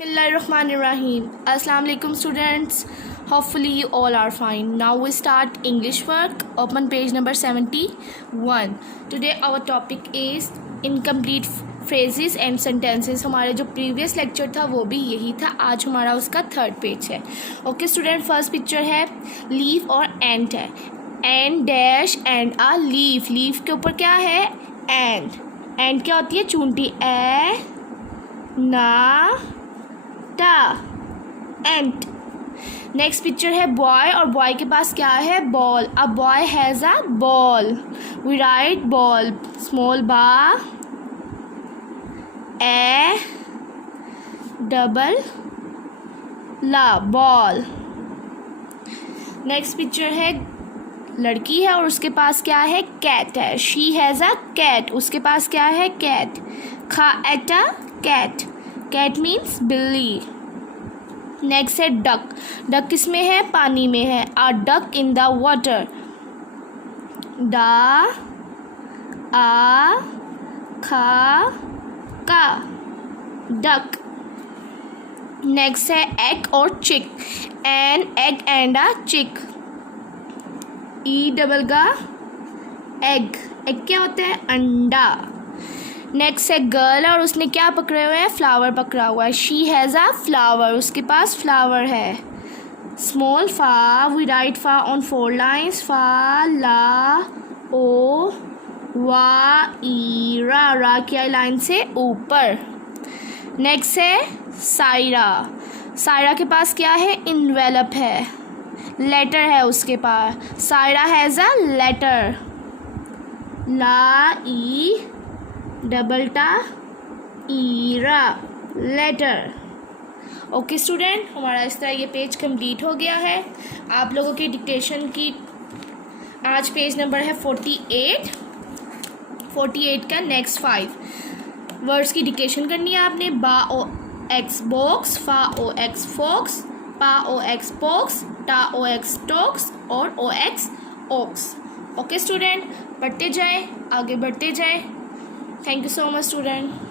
Bismillahirrahmanirrahim. Assalamu alaikum students. Hopefully you all are fine. Now we start English work. Open page number 71. Today our topic is incomplete phrases and sentences. हमारे जो previous lecture था वो भी यही था. आज हमारा उसका third page है. Okay student, first picture है leaf और ant है. Ant dash and a leaf. Leaf के ऊपर क्या है? Ant. Ant क्या होती है? चूंटी. ना टा एंट. नेक्स्ट पिक्चर है बॉय और बॉय के पास क्या है? Ball. A boy has a ball. We write ball small b a double l ball. Next picture है लड़की है और उसके पास क्या है? कैट है. She has a cat. उसके पास क्या है? कैट. खा at a cat. Cat means बिल्ली. नेक्स्ट है डक. डक किस में है? पानी में है. A duck in the water. डा आ खा का डक. नेक्स्ट है एग और चिक. एन एग एंड अ चिक. ई डबल गा एग. एग क्या होता है? अंडा. नेक्स्ट है गर्ल और उसने क्या पकड़े हुए हैं? फ्लावर पकड़ा हुआ है. She has a flower. उसके पास फ्लावर है. स्मॉल फा वी राइट फा ऑन 4 लाइन्स. फा ला ओ वा ई रा. रा की लाइन से ऊपर. नेक्स्ट है सायरा. सायरा के पास क्या है? इन्वेलप है. लेटर है उसके पास. Saira has a letter. L e double t e r letter. Okay student, हमारा इस तरह ये पेज कंप्लीट हो गया है. आप लोगों की डिक्टेशन की आज पेज नंबर है 48. 48 का नेक्स्ट 5 वर्ड्स की डिक्टेशन करनी है आपने. बा ओ एक्स बॉक्स, फा ओ एक्स फॉक्स, पा ओ एक्स पॉक्स, टा ओ एक्स टॉक्स और ओ एक्स ओक्स. ओके स्टूडेंट, बढ़ते जाए, आगे बढ़ते जाए. Thank you so much student.